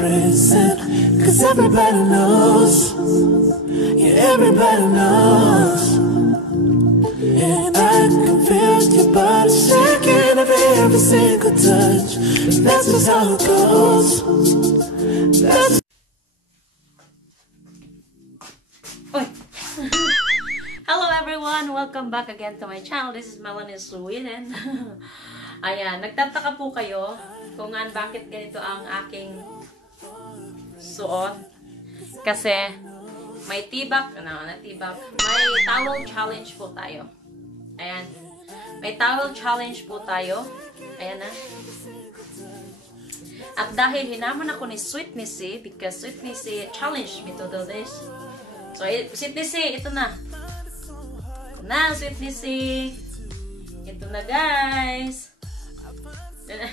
prison. Cause everybody knows, yeah, everybody knows. And I can feel your body shaking every single touch. That's just how it goes. That's Hello everyone! Welcome back again to my channel. This is Melanie Sweden. Ayan, nagtataka po kayo kung bakit ganito ang aking suot. Kasi may tibak, may towel challenge po tayo. Ayan. May towel challenge po tayo. Ayan na. At dahil hinaman ako ni Sweet Nissy, because Sweet Nissy challenged me to do this. So, Sweet Nissy, ito na. Na, Sweet Nissy. Ito na, guys. Ito na.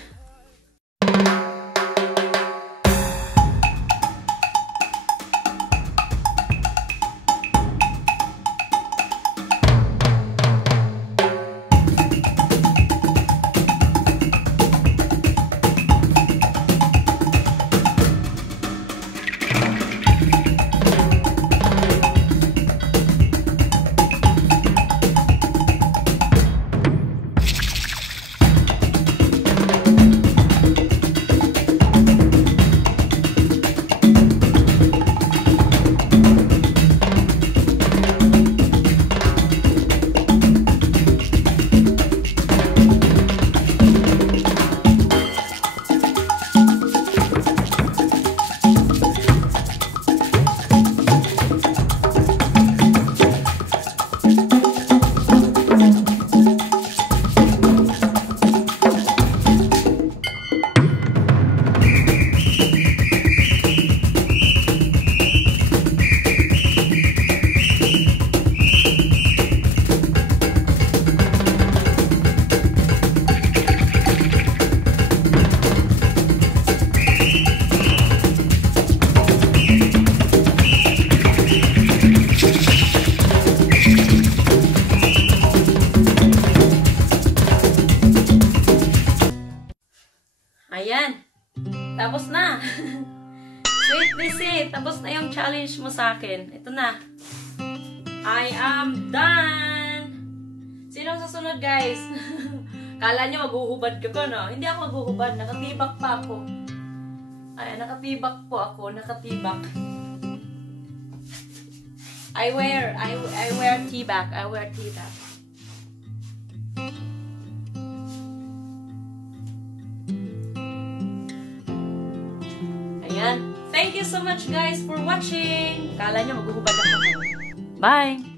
Ayan. Tapos na. Sweet Nissy, tapos na yung challenge mo sa akin. Ito na. I am done. Sino susunod, guys? Kala nyo maghuhubad ko, no? Hindi ako maghuhubad. Nakatibak pa ako. Ayan, nakatibak po ako. Nakatibak. I wear tibak. I wear tibak. Ayan. Thank you so much guys for watching. Kala nyo maghuhubad ako. Bye!